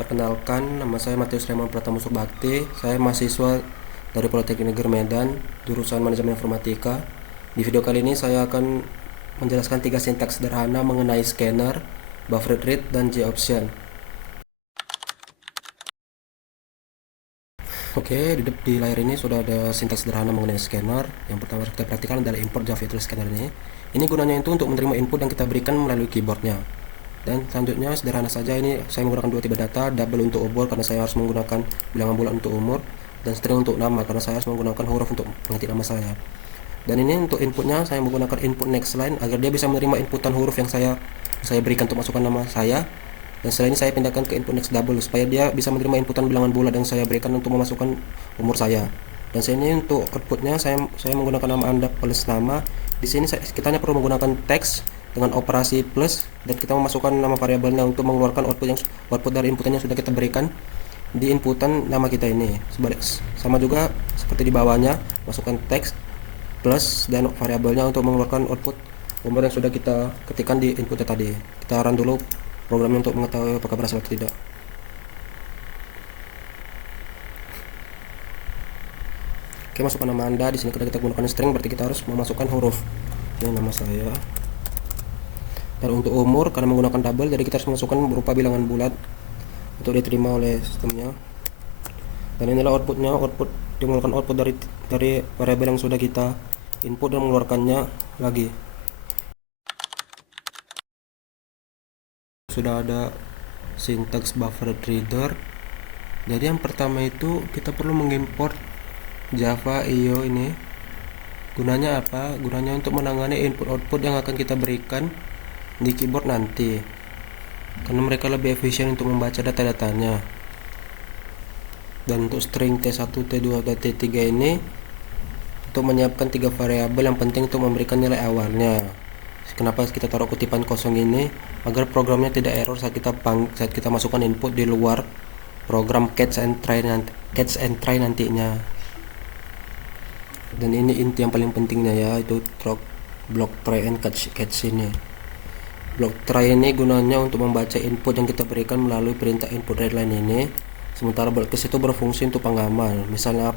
Perkenalkan, nama saya Matius Raymond Pratama Surbakti. Saya mahasiswa dari Politeknik Negeri Medan, jurusan Manajemen Informatika. Di video kali ini saya akan menjelaskan 3 sintaks sederhana mengenai scanner, buffered read, dan J-option. Oke, di layar ini sudah ada sintaks sederhana mengenai scanner. Yang pertama kita perhatikan adalah import Java util scanner ini. Ini gunanya itu untuk menerima input yang kita berikan melalui keyboardnya. Dan selanjutnya sederhana saja, ini saya menggunakan 2 tipe data, double untuk umur karena saya harus menggunakan bilangan bulat untuk umur, dan string untuk nama karena saya harus menggunakan huruf untuk mengetik nama saya. Dan ini untuk inputnya saya menggunakan input next line agar dia bisa menerima inputan huruf yang saya berikan untuk masukkan nama saya. Dan setelah ini saya pindahkan ke input next double supaya dia bisa menerima inputan bilangan bulat yang saya berikan untuk memasukkan umur saya. Dan sini untuk outputnya saya menggunakan nama Anda plus nama. Di sini kita hanya perlu menggunakan teks dengan operasi plus, dan kita memasukkan nama variabelnya untuk mengeluarkan output dari inputan yang sudah kita berikan di inputan nama kita ini. Sama juga seperti di bawahnya, masukkan teks plus dan variabelnya untuk mengeluarkan output umur yang sudah kita ketikkan di inputnya tadi. Kita run dulu programnya untuk mengetahui apakah berhasil atau tidak. Oke, masukkan nama Anda. Di sini kita gunakan string, berarti kita harus memasukkan huruf. Ini nama saya. Dan untuk umur, karena menggunakan double, jadi kita harus masukkan berupa bilangan bulat untuk diterima oleh sistemnya. Dan inilah outputnya, dia mengeluarkan output dari variabel yang sudah kita input dan mengeluarkannya lagi. Sudah ada syntax buffered reader. Jadi yang pertama itu kita perlu mengimport Java IO ini. Gunanya apa? Gunanya untuk menangani input-output yang akan kita berikan di keyboard nanti, karena mereka lebih efisien untuk membaca data-datanya. Dan untuk string T1, T2, dan T3 ini untuk menyiapkan 3 variabel yang penting untuk memberikan nilai awalnya. Kenapa kita taruh kutipan kosong ini? Agar programnya tidak error saat kita masukkan input di luar program catch and try nantinya. Dan ini inti yang paling pentingnya, ya, itu block try and catch ini. Block try ini gunanya untuk membaca input yang kita berikan melalui perintah input readline ini, sementara block catch itu berfungsi untuk pengaman. Misalnya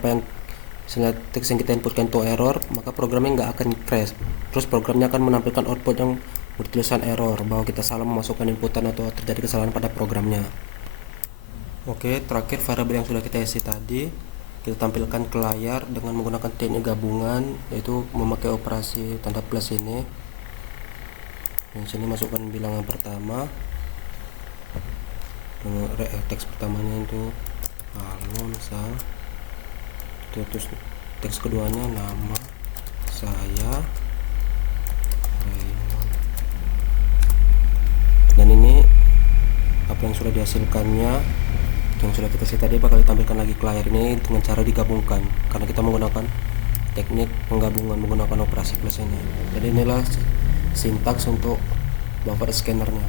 teks yang kita inputkan itu error, maka programnya nggak akan crash. Terus programnya akan menampilkan output yang bertulisan error bahwa kita salah memasukkan inputan atau terjadi kesalahan pada programnya. Oke, terakhir variabel yang sudah kita isi tadi kita tampilkan ke layar dengan menggunakan teknik gabungan, yaitu memakai operasi tanda plus ini. Di sini masukkan bilangan pertama, teks pertamanya itu halo misal, terus teks keduanya nama saya Raymond. Dan ini apa yang sudah dihasilkannya, yang sudah kita isi tadi bakal ditampilkan lagi ke layar ini dengan cara digabungkan, karena kita menggunakan teknik penggabungan menggunakan operasi plus ini. Jadi inilah sintaks untuk buffer scannernya.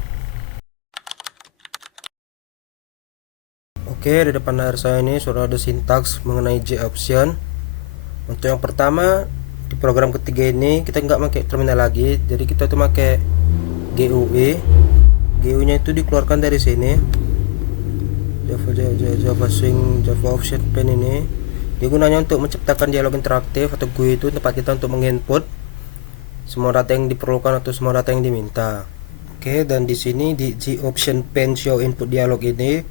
Oke, di depan layar saya ini sudah ada sintaks mengenai J-option. Untuk yang pertama, di program ketiga ini kita nggak pakai terminal lagi, jadi kita tuh pakai GUI. GUI nya itu dikeluarkan dari sini, Java Swing Java Option Pen ini. Dia gunanya untuk menciptakan dialog interaktif atau GUI, itu tempat kita untuk menginput semua data yang diperlukan atau semua data yang diminta. Oke, dan di sini di J-option Pen Show Input Dialog ini,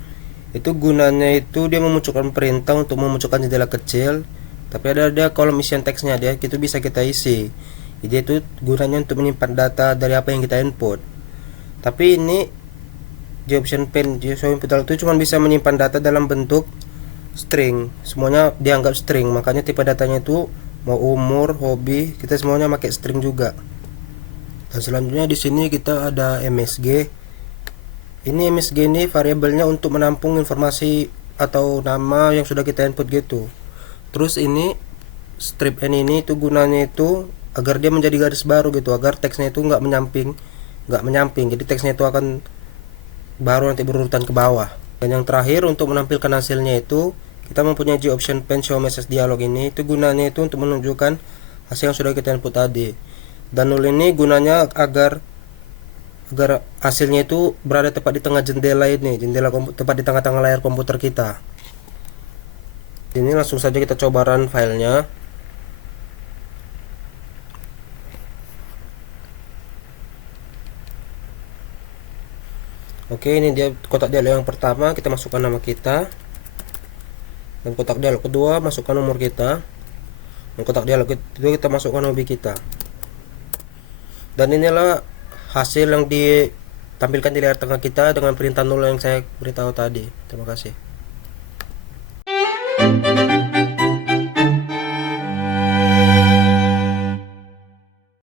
itu gunanya itu dia memunculkan perintah untuk memunculkan jendela kecil, tapi ada kolom isian teksnya, dia itu bisa kita isi. Jadi itu gunanya untuk menyimpan data dari apa yang kita input. Tapi ini J-option Pen Show Input Dialog itu cuma bisa menyimpan data dalam bentuk string, semuanya dianggap string, makanya tipe datanya itu mau umur, hobi, kita semuanya pakai string juga. Dan selanjutnya di sini kita ada MSG. Ini MSG ini variabelnya untuk menampung informasi atau nama yang sudah kita input gitu. Terus ini strip n ini itu gunanya itu agar dia menjadi garis baru gitu, agar teksnya itu nggak menyamping. Jadi teksnya itu akan baru nanti berurutan ke bawah. Dan yang terakhir untuk menampilkan hasilnya itu kita mempunyai J-option Pen Show Message Dialog ini, itu gunanya itu untuk menunjukkan hasil yang sudah kita input tadi. Dan nul ini gunanya agar agar hasilnya itu berada tepat di tengah jendela ini, tepat di tengah-tengah layar komputer kita. Ini langsung saja kita coba run filenya. Oke, ini dia kotak dialog yang pertama, kita masukkan nama kita. Dan kotak dialog kedua masukkan nomor kita. Dan kotak dialog kedua kita masukkan hobi kita. Dan inilah hasil yang ditampilkan di layar tengah kita dengan perintah 0 yang saya beritahu tadi. Terima kasih.